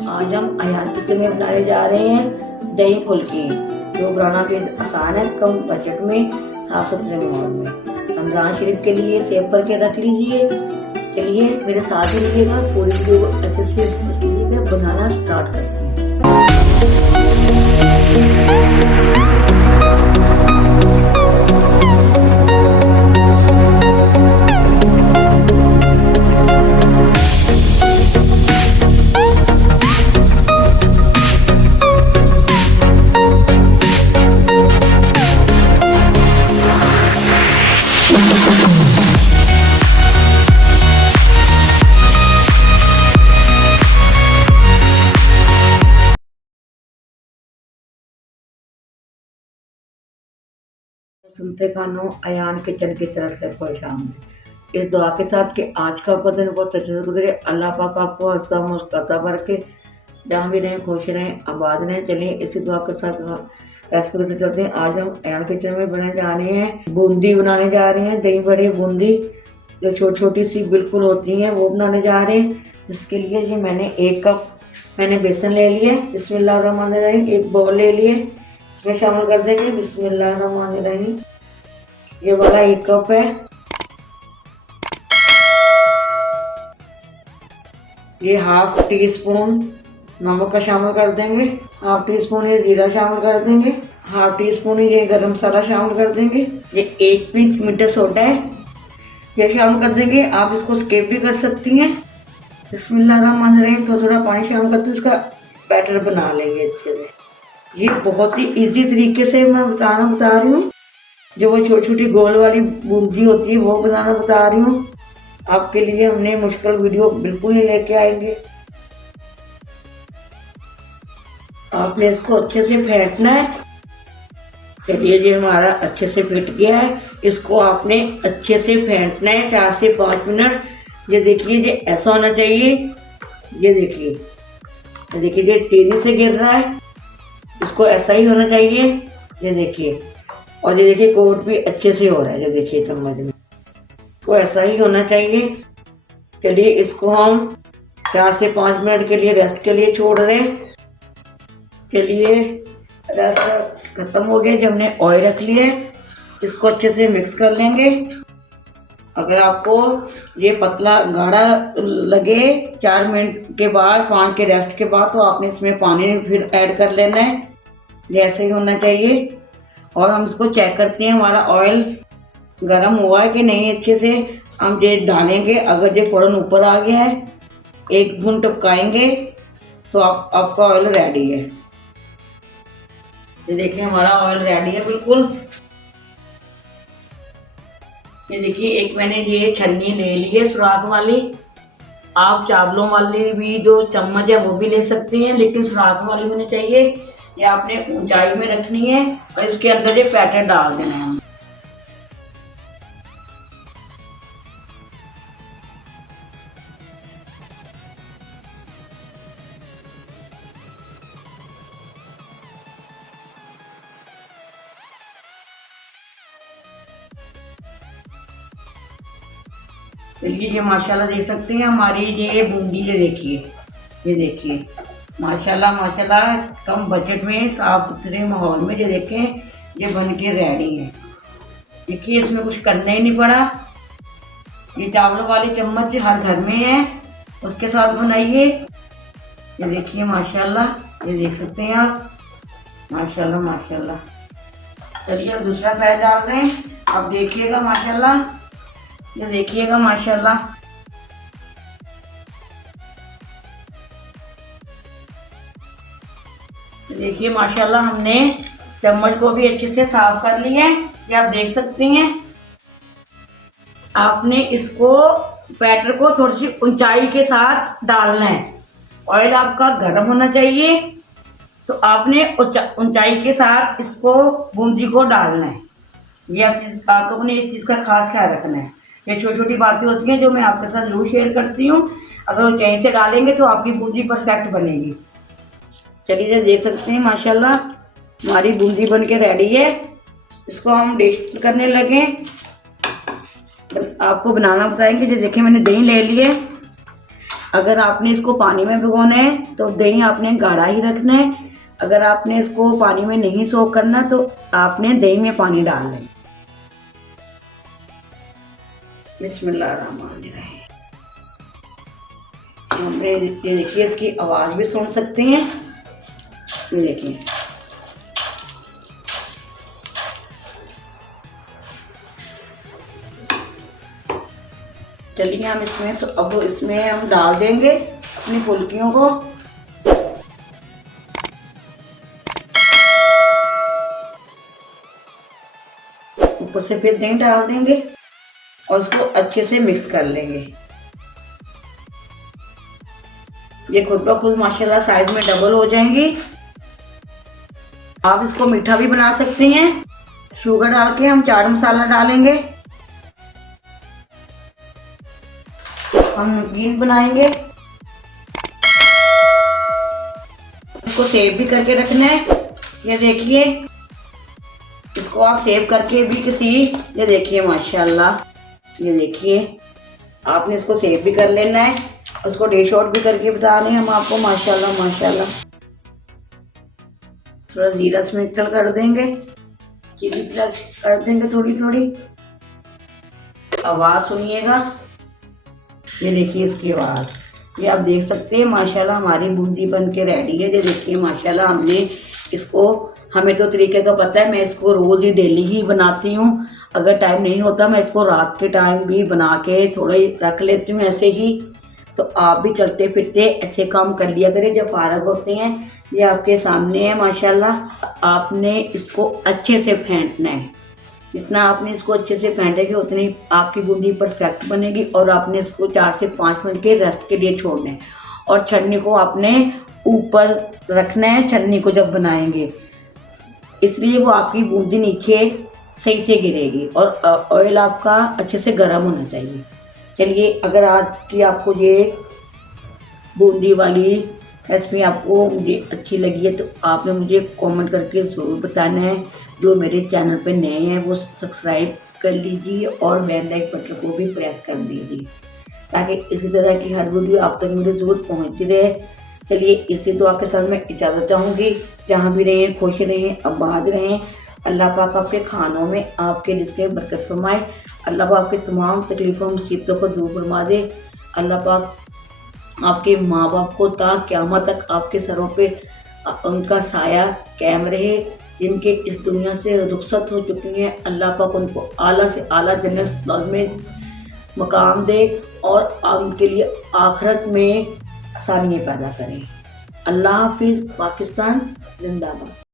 आज हम अयान किचन में बनाने जा रहे हैं दही फुल्की, जो बनाना भी आसान है, कम बजट में, साफ सुथरे माहौल में। रमजान शरीफ के लिए सेव करके रख लीजिए। चलिए मेरे साथ ही रहिएगा, पूरी वीडियो को अच्छे से देखिएगा। बनाना स्टार्ट करते हैं। सुनते कानों अयान किचन की तरफ से खुशाम इस दुआ के साथ कि आज का आपका दिन बहुत अच्छे से गुजरे। अल्लाह पाक आपको हंसता मुस्कुराता भर के जहाँ भी रहें खुश रहें, आबाद रहें। चलिए इसी दुआ के साथ रेसिपी करते चलते हैं। आज हम अयान किचन में बनाने जा रहे हैं बूंदी, बनाने जा रहे हैं दही बड़े बूंदी, जो छोटी छोटी सी बिल्कुल होती हैं, वो बनाने जा रहे हैं। इसके लिए जी मैंने 1 कप बेसन ले लिया। बिस्मिल्लाहिर्रहमानिर्रहीम। एक बाउल ले लिए, इसमें शामिल कर देंगे बिस्मिल्लाहिर्रहमानिर्रहीम। ये वाला 1 कप है। ये ½ टी स्पून नमक का शामिल कर देंगे। ½ टी स्पून ये जीरा शामिल कर देंगे। ½ टी स्पून ये गरम मसाला शामिल कर देंगे। ये 1 पिंच मीठा सोडा है, ये शामिल कर देंगे। आप इसको स्किप भी कर सकती हैं। बिस्मिल्लाहिर्रहमानिर्रहीम। थोड़ा पानी शामिल करके इसका बैटर बना लेंगे अच्छे से। ये बहुत ही इजी तरीके से मैं बता रही हूँ। जो वो छोटी छोटी गोल वाली बूंदी होती है वो बनाना बता रही हूँ आपके लिए। हमने मुश्किल वीडियो बिल्कुल नहीं लेके आएंगे। आपने इसको अच्छे से फेंटना है। चलिए जी हमारा अच्छे से फिट गया है। इसको आपने अच्छे से फेंटना है 4 से 5 मिनट। ये देखिए, ये ऐसा होना चाहिए। ये देखिए, ये तेजी से गिर रहा है, इसको ऐसा ही होना चाहिए। ये देखिए, और ये देखिए कोट भी अच्छे से हो रहा है। ये देखिए चम्मच में, इसको ऐसा ही होना चाहिए। चलिए इसको हम 4 से 5 मिनट के लिए रेस्ट के लिए छोड़ रहे हैं। चलिए रेस्ट खत्म हो गया। जब हमने ऑयल रख लिया है, इसको अच्छे से मिक्स कर लेंगे। अगर आपको ये पतला गाढ़ा लगे 4 मिनट के बाद, 5 के रेस्ट के बाद, तो आपने इसमें पानी फिर ऐड कर लेना है। जैसे ही होना चाहिए। और हम इसको चेक करते हैं हमारा ऑयल गर्म हुआ है कि नहीं। अच्छे से हम ये डालेंगे। अगर ये फ़ौरन ऊपर आ गया है, 1 बूंद टपकाएंगे तो आपका ऑयल रेडी है। ये देखिए हमारा ऑयल रेडी है बिल्कुल। ये देखिए, एक मैंने ये छन्नी ले ली है सुराख वाली। आप चावलों वाली भी जो चम्मच है वो भी ले सकती हैं, लेकिन सुराख वाली होनी चाहिए। ये आपने ऊंचाई में रखनी है और इसके अंदर ये बैटर डाल देना है। चलिए ये माशाल्लाह देख सकते हैं हमारी ये बूंदी। ये देखिए माशाल्लाह माशाल्लाह, कम बजट में साफ सुथरे माहौल में ये देखें ये बन के रेडी है। देखिए इसमें कुछ करना ही नहीं पड़ा। ये चावलों वाली चम्मच हर घर में है, उसके साथ बनाइए। ये देखिए माशाल्लाह, ये देख सकते हैं आप, माशाल्लाह माशाल्लाह। चलिए अब दूसरा बैच डाल रहे हैं। आप देखिएगा माशाल्लाह, ये देखिएगा माशाल्लाह। देखिए माशाल्लाह, हमने चम्मच को भी अच्छे से साफ कर लिया है। ये आप देख सकते हैं। आपने इसको बैटर को थोड़ी सी ऊंचाई के साथ डालना है। ऑयल आपका गर्म होना चाहिए, तो आपने ऊंचाई के साथ इसको बूंदी को डालना है। ये आप लोगों ने इस चीज़ का खास ख्याल रखना है। ये छोटी छोटी बातें होती हैं जो मैं आपके साथ जरूर शेयर करती हूँ। अगर ऊंचाई से डालेंगे तो आपकी बूंदी परफेक्ट बनेगी। चलिए देख सकते हैं माशाल्लाह हमारी बूंदी बन के रेडी है। इसको हम डिश करने लगे। आपको बनाना बताएंगे। जो देखिए मैंने दही ले लिए, अगर आपने इसको पानी में भिगोना है तो दही आपने गाढ़ा ही रखना है। अगर आपने इसको पानी में नहीं सोक करना तो आपने दही में पानी डालना है। बिस्मिल्लाहिर्रहमानिर्रहीम। हमने ये देखिए इसकी आवाज़ भी सुन सकते हैं। ये देखिए चलिए हम इसमें हम डाल देंगे अपनी फुल्कियों को। ऊपर से फिर दही डाल देंगे और उसको अच्छे से मिक्स कर लेंगे। ये खुद ब खुद माशाल्लाह साइज में डबल हो जाएंगी। आप इसको मीठा भी बना सकते हैं। शुगर डाल के हम चाट मसाला डालेंगे। हम नमकीन बनाएंगे। इसको सेव भी करके रखना है। ये देखिए इसको आप सेव करके भी ये देखिए माशाल्लाह, ये देखिए आपने इसको सेव भी कर लेना है, उसको डिश आउट भी करके बता रहे हैं हम आपको। माशाल्लाह माशाल्लाह। थोड़ा जीरा स्प्रिंकल कर देंगे, चिली फ्लेक्स कर देंगे थोड़ी थोड़ी। आवाज़ सुनिएगा, ये देखिए इसकी आवाज़। ये आप देख सकते हैं माशाल्लाह हमारी बूंदी बन के रेडी है। ये देखिए माशाल्लाह हमने इसको, हमें तो तरीके का पता है, मैं इसको रोज़ ही डेली ही बनाती हूँ। अगर टाइम नहीं होता मैं इसको रात के टाइम भी बना के थोड़ा ही रख लेती हूँ ऐसे ही। तो आप भी चलते फिरते ऐसे काम कर लिया करें जब फारग होते हैं। ये आपके सामने है माशाल्लाह। आपने इसको अच्छे से फेंटना है। जितना आपने इसको अच्छे से फेंटेंगे उतनी आपकी बूंदी परफेक्ट बनेगी। और आपने इसको 4 से 5 मिनट के रेस्ट के लिए छोड़ना है। और छन्नी को आपने ऊपर रखना है छन्नी को जब बनाएंगे, इसलिए वो आपकी बूंदी नीचे सही से गिरेगी। और ऑयल आपका अच्छे से गर्म होना चाहिए। चलिए अगर आज की आपको ये बूंदी वाली रेसिपी आपको मुझे अच्छी लगी है तो आपने मुझे कमेंट करके ज़रूर बताना है। जो मेरे चैनल पे नए हैं वो सब्सक्राइब कर लीजिए और बेल लाइक बटन को भी प्रेस कर दीजिए ताकि इसी तरह की हर वीडियो आप तक मुझे ज़रूर पहुँच रहे। चलिए इसी दुआ के साथ मैं इजाज़त चाहूँगी। जहाँ भी रहें खुश रहें, आबाद रहें। अल्लाह पाक आपके खानों में आपके रिज़्क़ में बरकत फरमाए। अल्लाह पाक आपकी तमाम तकलीफ़ों मुसीबतों को दूर फरमा दे। अल्लाह पाक आपके माँ बाप को ता क़यामत तक आपके सरों पे उनका साया कायम रहे। जिनके इस दुनिया से रुखसत हो चुकी हैं, अल्लाह पाक उनको आला से आला जन्नत में मकाम दे और उनके लिए आखिरत में आसानियाँ पैदा करें। अल्लाह हाफिज़। पाकिस्तान जिंदाबाद।